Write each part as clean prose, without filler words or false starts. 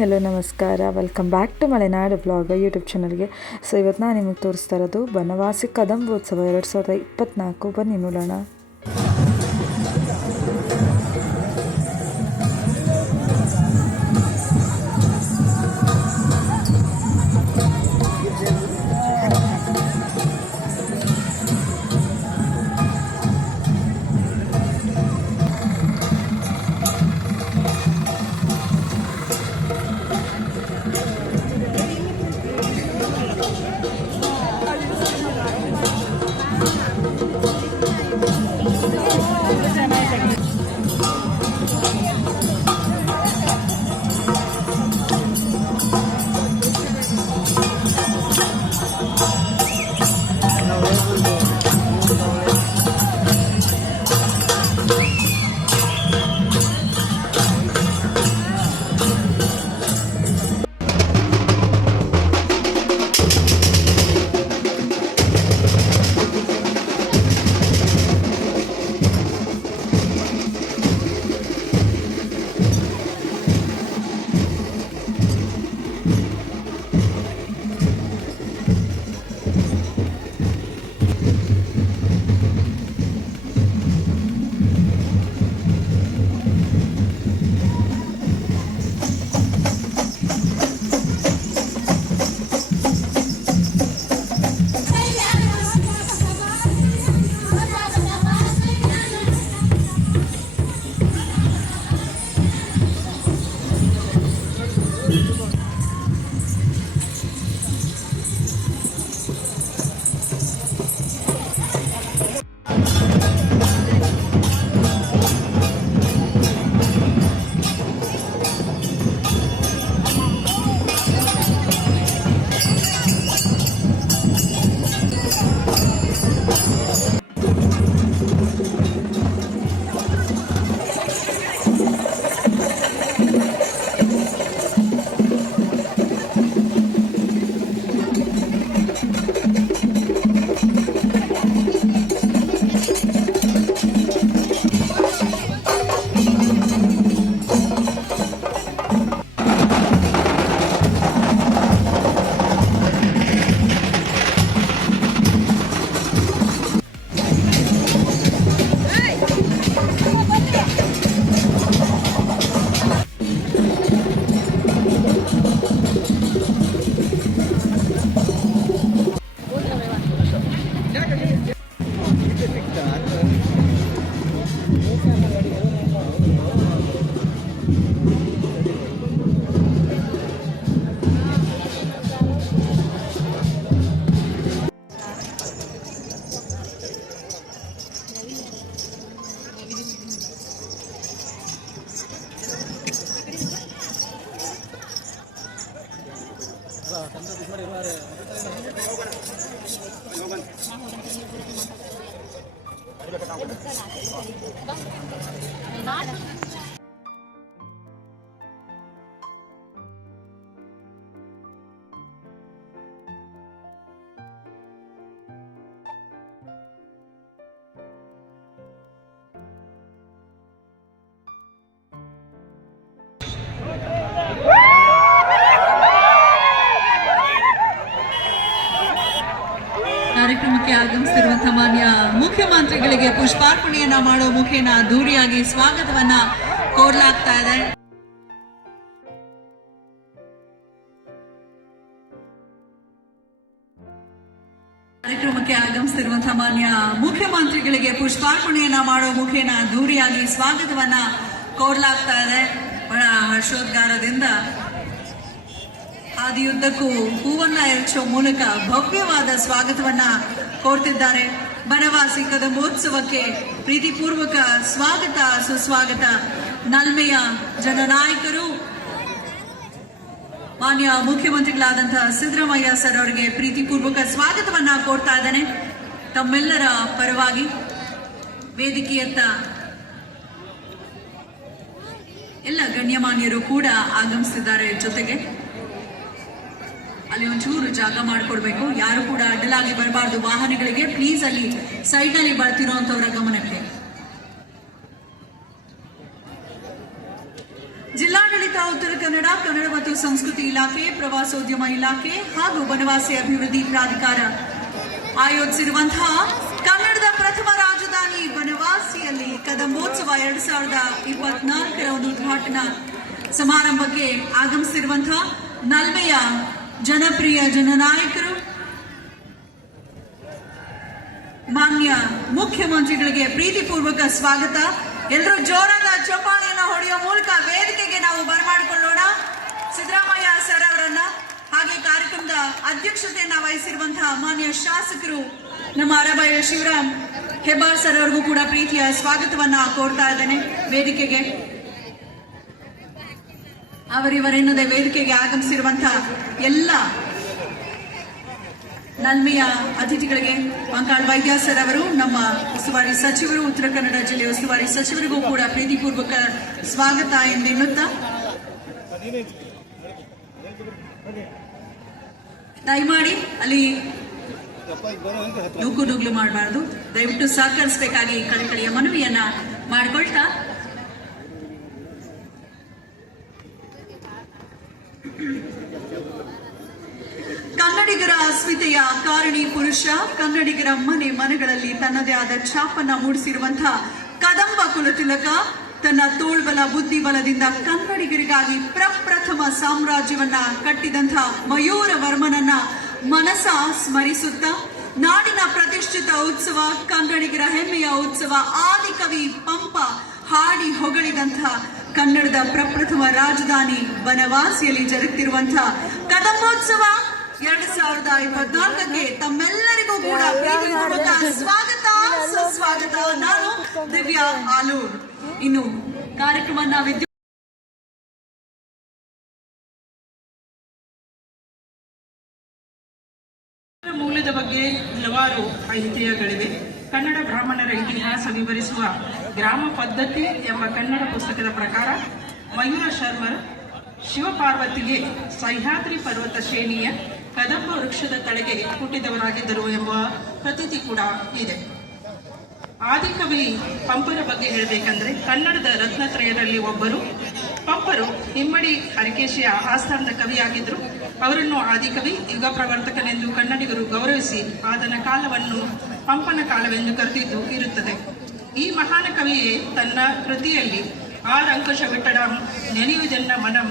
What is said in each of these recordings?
Hello ನಮಸ್ಕಾರ, welcome back to Malenadu blog YouTube ಚಾನಲ್ಗೆ. So ಇವತ್ತು ನಾನು ನಿಮಗೆ ತೋರಿಸ್ತಾ ಇರೋದು ಬನವಾಸಿ ಕದಂಬೋತ್ಸವ 2024. ಬನ್ನಿ ನೋಡೋಣ. ಕಾರ್ಯಕ್ರಮಕ್ಕೆ ಆಗಮಿಸಿರುವಂತಹ ಮಾನ್ಯ ಮುಖ್ಯಮಂತ್ರಿಗಳಿಗೆ ಪುಷ್ಪಾರ್ಪಣೆಯನ್ನ ಮಾಡೋ ಮುಖೇನ ಅದ್ದೂರಿಯಾಗಿ ಸ್ವಾಗತವನ್ನ ಕೋರಲಾಗ್ತಾ ಇದೆ. ಕಾರ್ಯಕ್ರಮಕ್ಕೆ ಆಗಮಿಸಿರುವಂತಹ ಮಾನ್ಯ ಮುಖ್ಯಮಂತ್ರಿಗಳಿಗೆ ಪುಷ್ಪಾರ್ಪಣೆಯನ್ನ ಮಾಡೋ ಮುಖೇನ ಅದ್ದೂರಿಯಾಗಿ ಸ್ವಾಗತವನ್ನ ಕೋರಲಾಗ್ತಾ ಇದೆ. ಬಹಳ ಹರ್ಷೋದ್ಗಾರದಿಂದ ಹಾದಿಯುದ್ದಕ್ಕೂ ಹೂವನ್ನ ಎರಚೋ ಮೂಲಕ ಭವ್ಯವಾದ ಸ್ವಾಗತವನ್ನ ಕೋರ್ತಿದ್ದಾರೆ. ಬನವಾಸಿ ಕದಂಬೋತ್ಸವಕ್ಕೆ ಪ್ರೀತಿಪೂರ್ವಕ ಸ್ವಾಗತ ಸುಸ್ವಾಗತ. ನಲ್ಮೆಯ ಜನನಾಯಕರು ಮಾನ್ಯ ಮುಖ್ಯಮಂತ್ರಿಗಳಾದಂತಹ ಸಿದ್ದರಾಮಯ್ಯ ಸರ್ ಅವರಿಗೆ ಪ್ರೀತಿಪೂರ್ವಕ ಸ್ವಾಗತವನ್ನ ಕೋರ್ತಾ ಇದ್ದೇನೆ. ತಮ್ಮೆಲ್ಲರ ಪರವಾಗಿ ವೇದಿಕೆಯತ್ತ ಎಲ್ಲ ಗಣ್ಯಮಾನ್ಯರು ಕೂಡ ಆಗಮಿಸಿದ್ದಾರೆ. ಜೊತೆಗೆ ಅಲ್ಲಿ ಒಂಚೂರು ಜಾಗ ಮಾಡಿಕೊಡ್ಬೇಕು, ಯಾರು ಕೂಡ ಅಡ್ಡಲಾಗಿ ಬರಬಾರ್ದು ವಾಹನಗಳಿಗೆ. ಪ್ಲೀಸ್ ಅಲ್ಲಿ ಸೈಡ್ ನಲ್ಲಿ ಬರ್ತಿರೋಂಥವ್ರ ಗಮನಕ್ಕೆ. ಜಿಲ್ಲಾಡಳಿತ ಉತ್ತರ ಕನ್ನಡ ಕನ್ನಡ ಮತ್ತು ಸಂಸ್ಕೃತಿ ಇಲಾಖೆ, ಪ್ರವಾಸೋದ್ಯಮ ಇಲಾಖೆ ಹಾಗೂ ಬನವಾಸಿ ಅಭಿವೃದ್ಧಿ ಪ್ರಾಧಿಕಾರ ಆಯೋಜಿಸಿರುವಂತಹ ಕನ್ನಡದ ಪ್ರಥಮ ರಾಜಧಾನಿ ಬನವಾಸಿಯಲ್ಲಿ ಕದಂಬೋತ್ಸವ 2024ರ ಒಂದು ಉದ್ಘಾಟನಾ ಸಮಾರಂಭಕ್ಕೆ ಆಗಮಿಸಿರುವಂತಹ ನಲ್ಮೆಯ ಜನಪ್ರಿಯ ಜನನಾಯಕರು, ಮಾನ್ಯ ಮುಖ್ಯಮಂತ್ರಿಗಳಿಗೆ ಪ್ರೀತಿಪೂರ್ವಕ ಸ್ವಾಗತ. ಎಲ್ಲರೂ ಜೋರಾದ ಚಪ್ಪಾಳೆಯನ್ನು ಹೊಡೆಯುವ ಮೂಲಕ ವೇದಿಕೆಗೆ ನಾವು ಬರಮಾಡಿಕೊಳ್ಳೋಣ ಸಿದ್ದರಾಮಯ್ಯ ಸರ್ ಅವರನ್ನ. ಹಾಗೆ ಕಾರ್ಯಕ್ರಮದ ಅಧ್ಯಕ್ಷತೆಯನ್ನ ವಹಿಸಿರುವಂತಹ ಮಾನ್ಯ ಶಾಸಕರು ನಮ್ಮ ಅರಬಾಯ ಶಿವರಾಮ್ ಹೆಬ್ಬಾರ್ ಸರ್ ಅವರಿಗೂ ಕೂಡ ಪ್ರೀತಿಯ ಸ್ವಾಗತವನ್ನ ಕೋರ್ತಾ ಇದ್ದೇನೆ ವೇದಿಕೆಗೆ. ಅವರಿವರೆನ್ನದೇ ವೇದಿಕೆಗೆ ಆಗಮಿಸಿರುವಂತಹ ಎಲ್ಲ ನಲ್ಮೆಯ ಅತಿಥಿಗಳಿಗೆ ಮಂಕಾಳ್ ವೈದ್ಯ ಸರ್ ಅವರು, ನಮ್ಮ ಉಸ್ತುವಾರಿ ಸಚಿವರು, ಉತ್ತರ ಕನ್ನಡ ಜಿಲ್ಲೆಯ ಉಸ್ತುವಾರಿ ಸಚಿವರಿಗೂ ಕೂಡ ಪ್ರೀತಿಪೂರ್ವಕ ಸ್ವಾಗತ ಎಂದೆನ್ನುತ್ತಾ, ದಯಮಾಡಿ ಅಲ್ಲಿ ನೂಕು ಮಾಡಬಾರ್ದು, ದಯವಿಟ್ಟು ಸಹಕರಿಸಬೇಕಾಗಿ ಕಳಕಳಿಯ ಮನವಿಯನ್ನ ಮಾಡಿಕೊಳ್ತಾ ಕನ್ನಡಿಗರ ಅಸ್ಮಿತೆಯ ಕಾರಣಿ ಪುರುಷ, ಕನ್ನಡಿಗರ ಮನೆಗಳಲ್ಲಿ ತನ್ನದೇ ಆದ ಛಾಪನ್ನ ಮೂಡಿಸಿರುವಂತಹ ಕದಂಬ ಕುಲತಿಲಕ ತನ್ನ ತೋಳ್ಬಲ ಬುದ್ಧಿಬಲದಿಂದ ಕನ್ನಡಿಗರಿಗಾಗಿ ಪ್ರಪ್ರಥಮ ಸಾಮ್ರಾಜ್ಯವನ್ನ ಕಟ್ಟಿದಂತಹ ಮಯೂರ ವರ್ಮನನ್ನ ಮನಸ ಸ್ಮರಿಸುತ್ತಾ ನಾಡಿನ ಪ್ರತಿಷ್ಠಿತ ಉತ್ಸವ, ಕನ್ನಡಿಗರ ಹೆಮ್ಮೆಯ ಉತ್ಸವ, ಆದಿಕವಿ ಪಂಪ ಹಾಡಿ ಹೊಗಳಿದಂತಹ ಕನ್ನಡದ ಪ್ರಪ್ರಥಮ ರಾಜಧಾನಿ ಬನವಾಸಿಯಲ್ಲಿ ಜರುಗುತ್ತಿರುವಂತಹ ಕದಂಬೋತ್ಸವ 2024ಕ್ಕೆ ತಮ್ಮೆಲ್ಲರಿಗೂ ಕೂಡ ಪ್ರೀತಿಪೂರ್ವಕ ಸ್ವಾಗತ ಸುಸ್ವಾಗತ. ನಾನು ದಿವ್ಯಾ ಆಲೂರ್. ಇನ್ನು ಕಾರ್ಯಕ್ರಮನ ಮೂಲದ ಬಗ್ಗೆ ಹಲವಾರು ಐತಿಹ್ಯಗಳಿವೆ. ಕನ್ನಡ ಬ್ರಾಹ್ಮಣರ ಇತಿಹಾಸ ವಿವರಿಸುವ ಗ್ರಾಮ ಪದ್ಧತಿ ಎಂಬ ಕನ್ನಡ ಪುಸ್ತಕದ ಪ್ರಕಾರ ಮಯೂರ ಶರ್ಮರು ಶಿವಪಾರ್ವತಿಗೆ ಸಹ್ಯಾದ್ರಿ ಪರ್ವತ ಶ್ರೇಣಿಯ ಕದಂಬ ವೃಕ್ಷದ ತಳೆಗೆ ಹುಟ್ಟಿದವರಾಗಿದ್ದರು ಎಂಬ ಪ್ರತೀತಿ ಕೂಡ ಇದೆ. ಆದಿಕವಿ ಪಂಪರ ಬಗ್ಗೆ ಹೇಳಬೇಕಂದ್ರೆ ಕನ್ನಡದ ರತ್ನತ್ರಯರಲ್ಲಿ ಒಬ್ಬರು. ಪಂಪರು ಇಮ್ಮಡಿ ಹರಕೇಶಿಯ ಆಸ್ಥಾನದ ಕವಿಯಾಗಿದ್ದರು. ಅವರನ್ನು ಆದಿಕವಿ, ಯುಗ ಪ್ರವರ್ತಕನೆಂದು ಕನ್ನಡಿಗರು ಗೌರವಿಸಿ ಆತನ ಕಾಲವನ್ನು ಪಂಪನ ಕಾಲವೆಂದು ಕರೆದಿದ್ದು ಇರುತ್ತದೆ. ಈ ಮಹಾನ ಕವಿಯೇ ತನ್ನ ಕೃತಿಯಲ್ಲಿ ಆರಂಕುಶ ವಿಟ್ಟಡಂ ನೆನೆಯುವುದೆನ್ನ ಮನಂ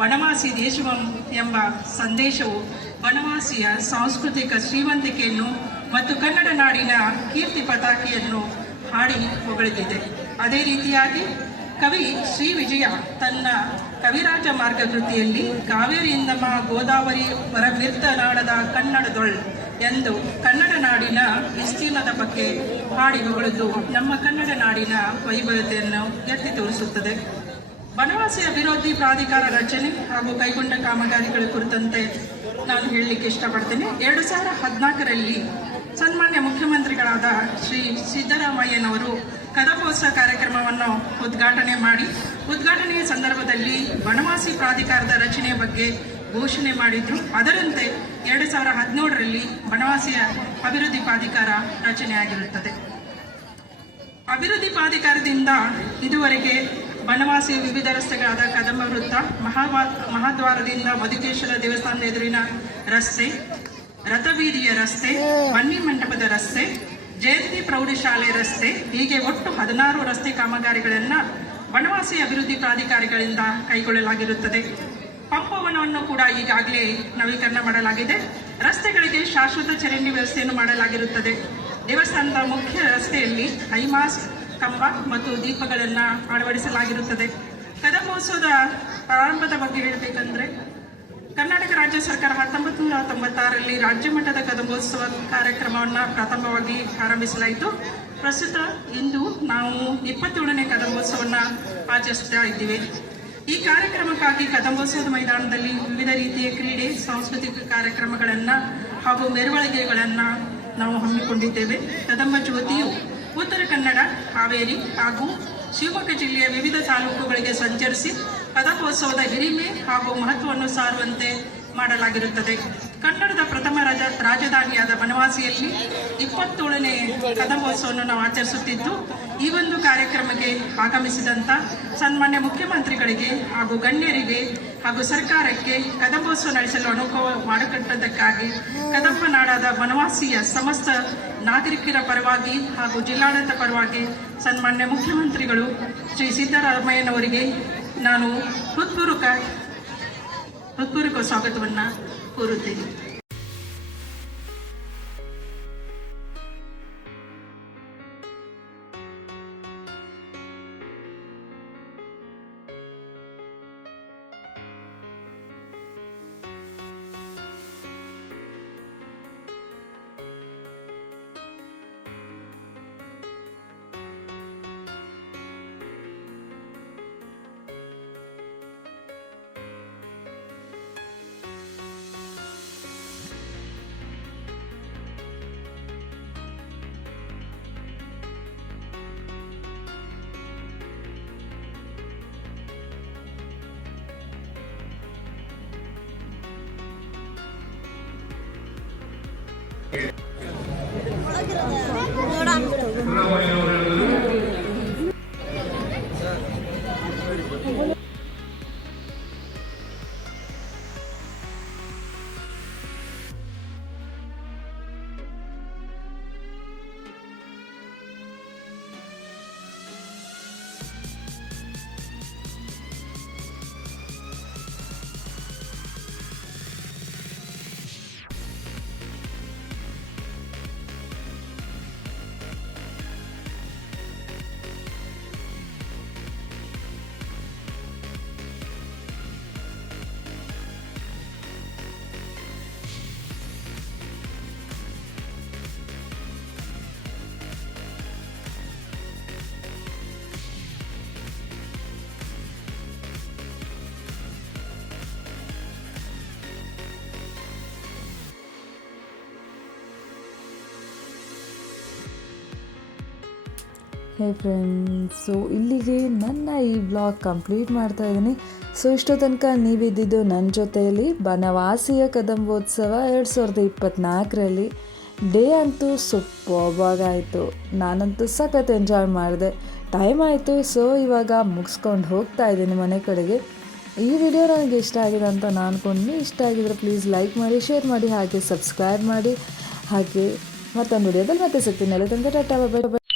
ಬನವಾಸಿ ದೇಶವಂ ಎಂಬ ಸಂದೇಶವು ಬನವಾಸಿಯ ಸಾಂಸ್ಕೃತಿಕ ಶ್ರೀಮಂತಿಕೆಯನ್ನು ಮತ್ತು ಕನ್ನಡ ನಾಡಿನ ಕೀರ್ತಿ ಪತಾಕೆಯನ್ನು ಹಾಡಿ ಹೊಗಳಿದೆ. ಅದೇ ರೀತಿಯಾಗಿ ಕವಿ ಶ್ರೀ ವಿಜಯ ತನ್ನ ಕವಿರಾಜ ಮಾರ್ಗ ಕೃತಿಯಲ್ಲಿ ಕಾವೇರಿಯಿಂದಮ ಗೋದಾವರಿ ಹೊರಬಿರ್ತ ನಾಡದ ಕನ್ನಡದೊಳ್ ಎಂದು ಕನ್ನಡ ನಾಡಿನ ವಿಸ್ತೀರ್ಣದ ಬಗ್ಗೆ ಹಾಡಿ ಹೊಗಳಿದ್ದು ನಮ್ಮ ಕನ್ನಡ ನಾಡಿನ ವೈಭವತೆಯನ್ನು ಎತ್ತಿ ತೋರಿಸುತ್ತದೆ. ಬನವಾಸಿ ಅಭಿವೃದ್ಧಿ ಪ್ರಾಧಿಕಾರ ರಚನೆ ಹಾಗೂ ಕೈಗೊಂಡ ಕಾಮಗಾರಿಗಳ ಕುರಿತಂತೆ ನಾನು ಹೇಳಲಿಕ್ಕೆ ಇಷ್ಟಪಡ್ತೇನೆ. 2014ರಲ್ಲಿ ಸನ್ಮಾನ್ಯ ಮುಖ್ಯಮಂತ್ರಿಗಳಾದ ಶ್ರೀ ಸಿದ್ದರಾಮಯ್ಯನವರು ಕದಂಬೋತ್ಸವ ಕಾರ್ಯಕ್ರಮವನ್ನು ಉದ್ಘಾಟನೆಯ ಸಂದರ್ಭದಲ್ಲಿ ಬನವಾಸಿ ಪ್ರಾಧಿಕಾರದ ರಚನೆಯ ಬಗ್ಗೆ ಘೋಷಣೆ ಮಾಡಿದ್ರು. ಅದರಂತೆ 2017ರಲ್ಲಿ ಬನವಾಸಿಯ ಅಭಿವೃದ್ಧಿ ಪ್ರಾಧಿಕಾರ ರಚನೆಯಾಗಿರುತ್ತದೆ. ಅಭಿವೃದ್ಧಿ ಪ್ರಾಧಿಕಾರದಿಂದ ಇದುವರೆಗೆ ಬನವಾಸಿಯ ವಿವಿಧ ರಸ್ತೆಗಳಾದ ಕದಂಬ ವೃತ್ತ, ಮಹಾದ್ವಾರದಿಂದ ಮಧುಕೇಶ್ವರ ದೇವಸ್ಥಾನದ ಎದುರಿನ ರಸ್ತೆ, ರಥಬೀದಿಯ ರಸ್ತೆ, ಬನ್ನಿ ಮಂಟಪದ ರಸ್ತೆ, ಜಯಂತಿ ಪ್ರೌಢಶಾಲೆ ರಸ್ತೆ, ಹೀಗೆ ಒಟ್ಟು 16 ರಸ್ತೆ ಕಾಮಗಾರಿಗಳನ್ನು ಬನವಾಸಿ ಅಭಿವೃದ್ಧಿ ಪ್ರಾಧಿಕಾರಿಗಳಿಂದ ಕೈಗೊಳ್ಳಲಾಗಿರುತ್ತದೆ. ಪಂಪವನವನ್ನು ಕೂಡ ಈಗಾಗಲೇ ನವೀಕರಣ ಮಾಡಲಾಗಿದೆ. ರಸ್ತೆಗಳಿಗೆ ಶಾಶ್ವತ ಚರಂಡಿ ವ್ಯವಸ್ಥೆಯನ್ನು ಮಾಡಲಾಗಿರುತ್ತದೆ. ದೇವಸ್ಥಾನದ ಮುಖ್ಯ ರಸ್ತೆಯಲ್ಲಿ ಹೈಮಾಸ್ಟ್ ಕಂಬ ಮತ್ತು ದೀಪಗಳನ್ನು ಅಳವಡಿಸಲಾಗಿರುತ್ತದೆ. ಕದಂಬೋತ್ಸವದ ಪ್ರಾರಂಭದ ಬಗ್ಗೆ ಹೇಳಬೇಕಂದ್ರೆ ಕರ್ನಾಟಕ ರಾಜ್ಯ ಸರ್ಕಾರ 1996ರಲ್ಲಿ ರಾಜ್ಯ ಮಟ್ಟದ ಕದಂಬೋತ್ಸವ ಕಾರ್ಯಕ್ರಮವನ್ನು ಪ್ರಥಮವಾಗಿ ಆರಂಭಿಸಲಾಯಿತು. ಪ್ರಸ್ತುತ ಇಂದು ನಾವು 27ನೇ ಕದಂಬೋತ್ಸವವನ್ನು ಆಚರಿಸ್ತಾ ಇದ್ದೀವಿ. ಈ ಕಾರ್ಯಕ್ರಮಕ್ಕಾಗಿ ಕದಂಬೋತ್ಸವದ ಮೈದಾನದಲ್ಲಿ ವಿವಿಧ ರೀತಿಯ ಕ್ರೀಡೆ, ಸಾಂಸ್ಕೃತಿಕ ಕಾರ್ಯಕ್ರಮಗಳನ್ನು ಹಾಗೂ ಮೆರವಣಿಗೆಗಳನ್ನು ನಾವು ಹಮ್ಮಿಕೊಂಡಿದ್ದೇವೆ. ಕದಂಬ ಜ್ಯೋತಿಯು ಉತ್ತರ ಕನ್ನಡ, ಹಾವೇರಿ ಹಾಗೂ ಶಿವಮೊಗ್ಗ ಜಿಲ್ಲೆಯ ವಿವಿಧ ತಾಲೂಕುಗಳಿಗೆ ಸಂಚರಿಸಿ ಕದಂಬೋತ್ಸವದ ಹಿರಿಮೆ ಹಾಗೂ ಮಹತ್ವವನ್ನು ಸಾರುವಂತೆ ಮಾಡಲಾಗಿರುತ್ತದೆ. ಕನ್ನಡದ ಪ್ರಥಮ ರಾಜಧಾನಿಯಾದ ಬನವಾಸಿಯಲ್ಲಿ 27ನೇ ಕದಂಬೋತ್ಸವವನ್ನು ನಾವು ಆಚರಿಸುತ್ತಿದ್ದು, ಈ ಒಂದು ಕಾರ್ಯಕ್ರಮಕ್ಕೆ ಆಗಮಿಸಿದಂಥ ಸನ್ಮಾನ್ಯ ಮುಖ್ಯಮಂತ್ರಿಗಳಿಗೆ ಹಾಗೂ ಗಣ್ಯರಿಗೆ ಹಾಗೂ ಸರ್ಕಾರಕ್ಕೆ ಕದಂಬೋತ್ಸವ ನಡೆಸಲು ಅನುಕೂಲ ಮಾಡಿಕೊಟ್ಟದ್ದಕ್ಕಾಗಿ ಕದಂಬ ನಾಡಾದ ಬನವಾಸಿಯ ಸಮಸ್ತ ನಾಗರಿಕರ ಪರವಾಗಿ ಹಾಗೂ ಜಿಲ್ಲಾಡಳಿತ ಪರವಾಗಿ ಸನ್ಮಾನ್ಯ ಮುಖ್ಯಮಂತ್ರಿಗಳು ಶ್ರೀ ಸಿದ್ದರಾಮಯ್ಯನವರಿಗೆ ನಾನು ಹೃತ್ಪೂರ್ವಕ ಸ್ವಾಗತವನ್ನು ಕೋರುತ್ತೇನೆ. ಹೇ ಫ್ರೆಂಡ್ಸ್, ಸೊ ಇಲ್ಲಿಗೆ ನನ್ನ ಈ ಬ್ಲಾಗ್ ಕಂಪ್ಲೀಟ್ ಮಾಡ್ತಾ ಇದ್ದೀನಿ. ಸೊ ಇಷ್ಟೋ ತನಕ ನೀವಿದ್ದಿದ್ದು ನನ್ನ ಜೊತೆಯಲ್ಲಿ ಬನವಾಸಿಯ ಕದಂಬೋತ್ಸವ 2024ರಲ್ಲಿ. ಡೇ ಅಂತೂ ಸೂಪರ್ಬಾಗಾಯಿತು. ನಾನಂತೂ ಸಖತ್ ಎಂಜಾಯ್ ಮಾಡಿದೆ. ಟೈಮ್ ಆಯಿತು, ಸೊ ಇವಾಗ ಮುಗಿಸ್ಕೊಂಡು ಹೋಗ್ತಾ ಇದ್ದೀನಿ ಮನೆ ಕಡೆಗೆ. ಈ ವಿಡಿಯೋ ನನಗೆ ಇಷ್ಟ ಆಗಿದೆ ಅಂತ ನಾನು ಅಂದ್ಕೊಂಡು, ಇಷ್ಟ ಆಗಿದ್ರೆ ಪ್ಲೀಸ್ ಲೈಕ್ ಮಾಡಿ, ಶೇರ್ ಮಾಡಿ, ಹಾಗೆ ಸಬ್ಸ್ಕ್ರೈಬ್ ಮಾಡಿ. ಹಾಗೆ ಮತ್ತೊಂದು ವಿಡಿಯೋದಲ್ಲಿ ಮತ್ತೆ ಸಿಗ್ತೀನಿ. ಅಲ್ಲಿ ತನಕ ಟಾಟಾ, ಬಾಯ್ ಬಾಯ್.